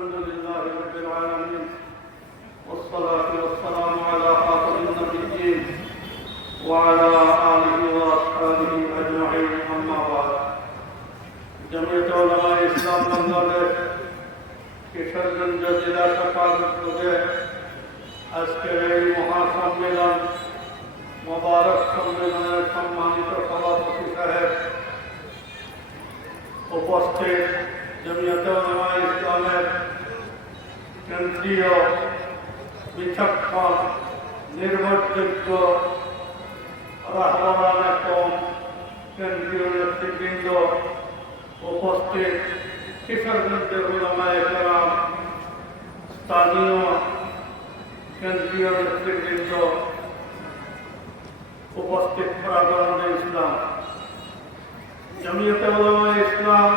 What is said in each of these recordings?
الحمد لله رب العالمين والصلاة والسلام على خاتم النبيين وعلى آله وأصحابه أجمعين أما بعد جمعية علماء ইসলাম বাংলাদেশ কিশোরগঞ্জ জেলা শাখার উদ্যোগে আজকের এই মহাসম্মেলন মোবারক সম্মেলনের সম্মানিত সভাপতি সাহেব, উপস্থিত জমিয়তে উলামা ইসলামের কেন্দ্রীয় বিচক্ষণ নির্ভরযোগ্য রাহবারান এবং কেন্দ্রীয় নেতৃবৃন্দ, উপস্থিত কিশোরগঞ্জের উলামায়ে কেরাম, স্থানীয় কেন্দ্রীয় নেতৃবৃন্দ, উপস্থিত প্রাঙ্গণে ইসলাম। জমিয়তে উলামা ইসলাম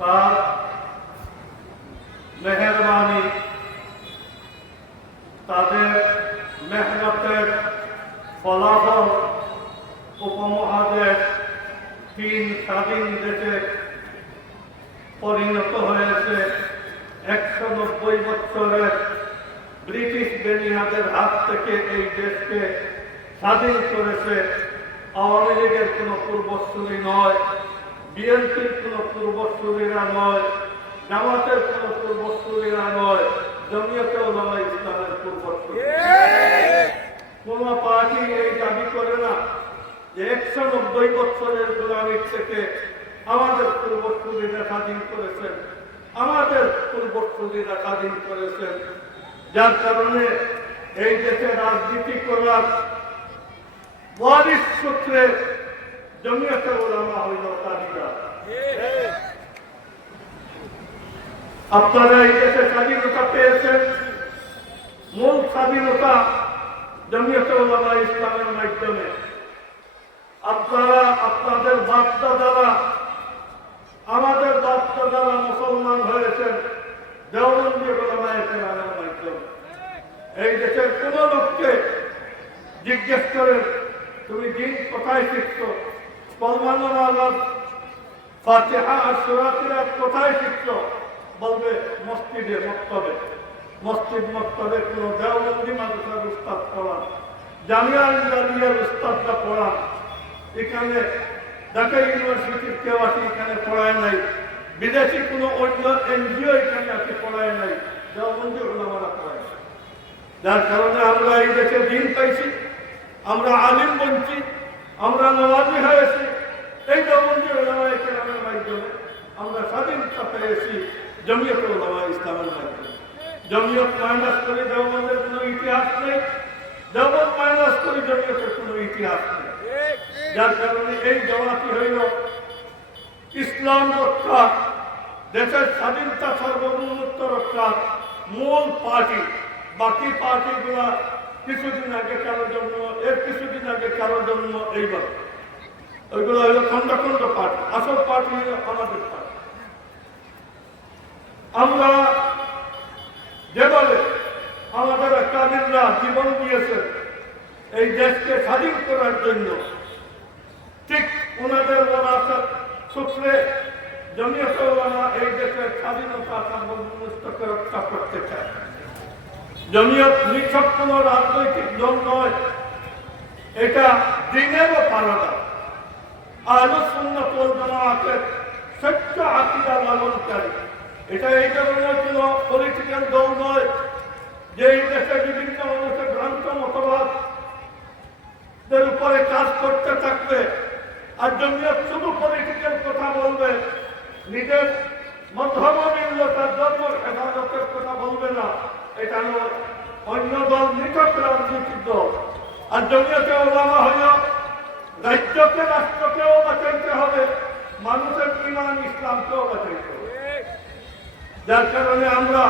তার মেহেরবানি, তাদের মেহনতের ফলাফল উপমহাদেশ 3 স্বাধীন দেশে পরিণত হয়েছে। 190 বছরের ব্রিটিশ বেনিয়াদের হাত থেকে এই দেশকে স্বাধীন করেছে। আওয়ামী লীগের কোনো পূর্বসূরি নয়, বিএনপির কোনো পূর্বসূরিরা নয়, জামাতের কোনো পূর্বসূরিরা নয়, জমিয়তে উলামা ইসলামের পূর্বসূরি। কোন পার্টি এই দাবি করে না যে 190 বছরের গোলামির থেকে আমাদের পূর্বসূরিরা স্বাধীন করেছেন, আমাদের পূর্বসূরিরা স্বাধীন করেছেন। যার কারণে এই দেশে রাজনীতি করার ওয়ারিশ সূত্রে জমিয়তে উলামা হইল দাবিদার। আপনারা এই দেশে স্বাধীনতা পেয়েছেন, মূল স্বাধীনতা জমিয়তে উলামা ইসলামের মাধ্যমে। আপনারা আপনাদের বাপ-দাদারা, আমাদের বাপ-দাদারা মুসলমান হয়েছেন দেওবন্দি উলামায়ে কেরামের মাধ্যমে। এই দেশের কোন লোককে জিজ্ঞেস করেন তুমি দিন কোথায় শিখছো, কলমা নামাজ, ফাতিহা আর সূরা কিরাত কোথায় শিখছো, বলবে মসজিদে, মক্তবে। মসজিদ মক্তবে কোন দেওবন্দি মাদ্রাসার উস্তাদ পড়ান, জামিয়া ইসলামিয়ার উস্তাদরা পড়ান। এখানে ঢাকা ইউনিভার্সিটির কেউ আসে এখানে পড়ায় নাই, বিদেশি কোনো অন্য এনজিও এখানে আসে পড়ায় নাই, দেওবন্দি উলামারা পড়ায়। যার কারণে আমরা এই দেশে দিন পাইছি, আমরা আলিম বনছি, আমরা নওয়াজি হয়েছি। এই দেওবন্দি উলামায়ে কেরামের মাধ্যমে আমরা স্বাধীনতা পেয়েছি জমিয়তে উলামা ইসলামের মাধ্যমে। জমিয়ত মাইনাস করে দেওবন্দের কোনো ইতিহাস নেই, দেওবন্দ মাইনাস করে জমিয়তের কোনো ইতিহাস নেই। যার কারণে এই জামাতি হইল ইসলাম রক্ষা, দেশের স্বাধীনতা সার্বভৌমত্ব রক্ষার মূল পার্টি। বাকি পার্টিগুলা কিছুদিন আগে কারো জন্ম, এর কিছুদিন আগে কারো জন্ম, এইবার ওইগুলো হইল খন্ড খন্ড পার্টি। আসল পার্টি হইল আমাদের পার্টি। আমরা যেভাবে আমাদের কাদিররা জীবন দিয়েছে এই দেশকে স্বাধীন করার জন্য, ঠিক ওনাদের ওরাসত সূত্রে জমিয়তে উলামা এই দেশের স্বাধীনতা সার্বভৌমত্বকে রক্ষা করতে চায়। জমিয়ত নিছক কোন রাজনৈতিক দল নয়, এটা দ্বীনেরও পারদা। আহলুস সুন্নাত ওয়াল জামাতের সত্য আকীদা লালনকারী। এটা এই ধরনের কোন পলিটিক্যাল দল নয় যে এই দেশে বিভিন্ন মানুষের ভ্রান্ত মতবাদ এর উপরে কাজ করতে থাকবে। আর জমিয়ত শুধু পলিটিক্যাল কথা বলবে, নিজের মধ্যম মিল্লতার ধর্মের হেফাজতের কথা বলবে না। এটা নয়, অন্য দল নিকট রাজনৈতিক দল। আর জমিয়তে উলামা হইল রাজ্যকে, রাষ্ট্রকেও বাঁচাইতে হবে, মানুষের ঈমান ইসলামকেও বাঁচাইতে হবে। যার কারণে আমরা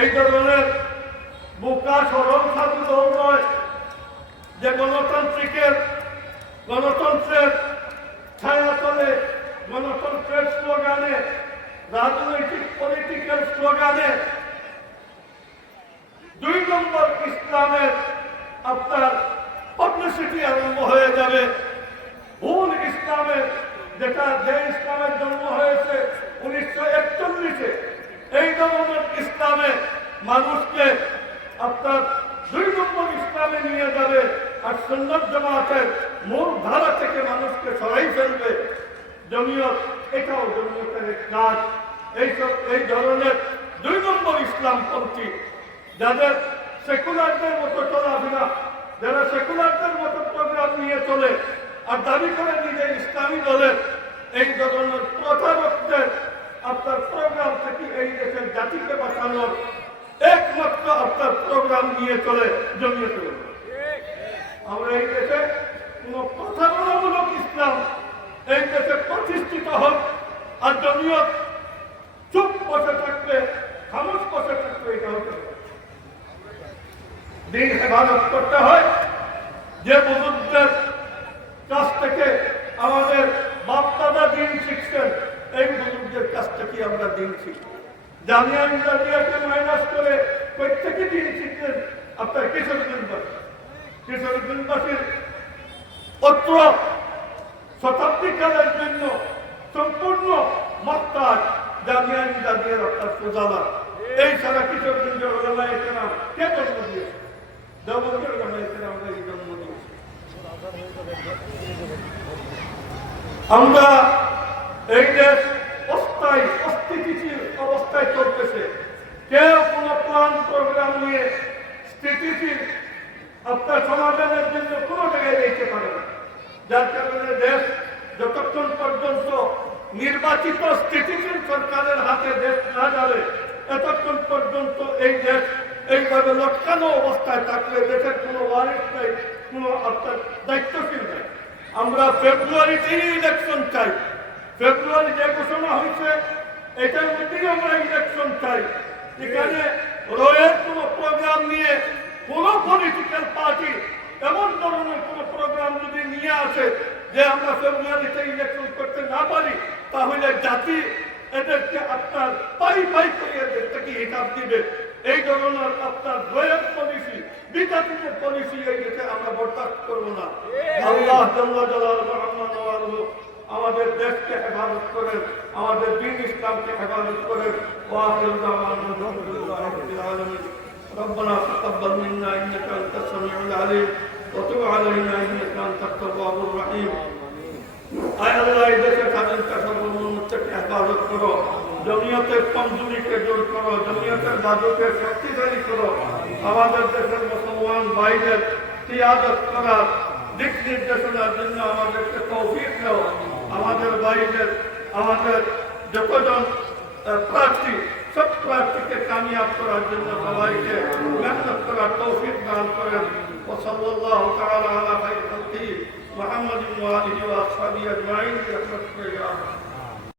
এই ধরনের বোকা সরল সাধু দল নয় যে গণতন্ত্রের ছায়াতলে, গণতন্ত্রের স্লোগানে, রাজনৈতিক পলিটিক্যাল স্লোগানে 2 নম্বর ইসলামের আপনার পাবলিসিটি আরম্ভ হয়ে যাবে। ভুল ইসলামের, যেটা যে ইসলামের জন্ম হয়েছে 1941-এ, মাধ্যমে মানুষকে আপনার 2 নম্বর ইসলামে নিয়ে যাবে আর সুন্নাত জামাতের মূল ধারা থেকে মানুষকে সরাই ফেলবে। জমিয়ত এটাও জমিয়তের এক কাজ। এই ধরনের 2 নম্বর ইসলামপন্থী যাদের সেকুলারদের মতো চলাফেরা, যারা সেকুলারদের মতো প্রোগ্রাম নিয়ে চলে আর দাবি করে নিজে ইসলামী দলের এই ধরনের প্রতারকদের আপনার প্রোগ্রাম থেকে এই দেশের জাতিকে বাঁচানোর একমাত্র আপনার প্রোগ্রাম নিয়ে চলে জমিয়ত। আমরা এই দেশে কোন প্রতারণামূলক ইসলাম এই দেশে প্রতিষ্ঠিত হোক আর জমিয়ত চুপ বসে থাকবে, খামোশ বসে থাকবে, এটা হতে হবে। দিন হেফাজত করতে হয়। যে বুজুর্গদের কাছ থেকে আমাদের বাপ দাদা দিন শিখছেন, এই বুজুর্গদের কাছ থেকে আমরা দিন শিখি। জামিয়া ইসলামিয়াকে মাইনাস করে প্রত্যেকে দিন শিখছেন আপনার কিশোরগঞ্জবাসীর অত্র শতাব্দীকালের জন্য সম্পূর্ণ মক্কার জামিয়া ইসলামিয়ার আপনার সুজালা। এই সারা কিশোরগঞ্জের ওলামা ইকরাম কে জন্ম দিয়েছে? দেওবন্দের ওলামা ইকরাম আমরা এই জন্ম দিয়েছি। আমরা এই দেশ অস্থায়ী অস্থিতিশীল অবস্থায় চলতেছে। কেউ কোন প্ল্যান প্রোগ্রাম নিয়ে স্থিতিশীল আপনার সমাধানের জন্য কোনো জায়গায় যেতে পারে না। যার কারণে দেশ যতক্ষণ পর্যন্ত নির্বাচিত স্থিতিশীল সরকারের হাতে দেশ না যাবে, এতক্ষণ পর্যন্ত এই দেশ এইভাবে লটকানো অবস্থায় থাকলে দেশের কোনো ওয়ারিশ নাই, কোনো আপনার দায়িত্বশীল নাই। আমরা ফেব্রুয়ারিতেই ইলেকশন চাই। ফেব্রুয়ারি যে ঘোষণা হয়েছে এটার মধ্যেই আমরা ইলেকশন চাই। এখানে রয়ের কোনো প্রোগ্রাম নিয়ে কোনো পলিটিক্যাল পার্টি এমন ধরনের কোনো প্রোগ্রাম যদি নিয়ে আসে যে আমরা ফেব্রুয়ারিতে ইলেকশন করতে না পারি, তাহলে জাতি এদেরকে আপনার পাই করিয়ে এদেরকে হিসাব দিবে। এই ধরনের আপনার রয়ের পলিসি, বিজাতিদের পলিসি এই দেশে আমরা বরদাস্ত করবো না। আল্লাহ জাল্লা জালালুহু আমাদের দেশকে হেফাজত করেন, আমাদের দ্বীন ইসলামকে হেফাজত করেন। ربنا تقبل منا انك انت السميع العليم وتب علينا انك انت التواب الرحيم। আয় আল্লাহ, এই দেশের স্বাধীনতা সার্বভৌমত্বকে হেফাজত করো, জমিয়তের কমজোরিকে দূর করো, জমিয়তের দাদুকে শক্তিশালী করো, আমাদের দেশের মুসলমান ভাইদের কিয়াদত করার দিক নির্দেশনার জন্য আমাদেরকে তৌফিক দাও। আমাদের ভাইদের, আমাদের যতজন প্রার্থী, সব প্রার্থীকে কামিয়াব করার জন্য সবাইকে মেহনত করার তৌফিক দান করেন। ওয়াসাল্লাল্লাহু তাআলা আলা খায়রি খালকিহি মুহাম্মাদিন ওয়া আলিহি ওয়া আসহাবিহি আজমাইন।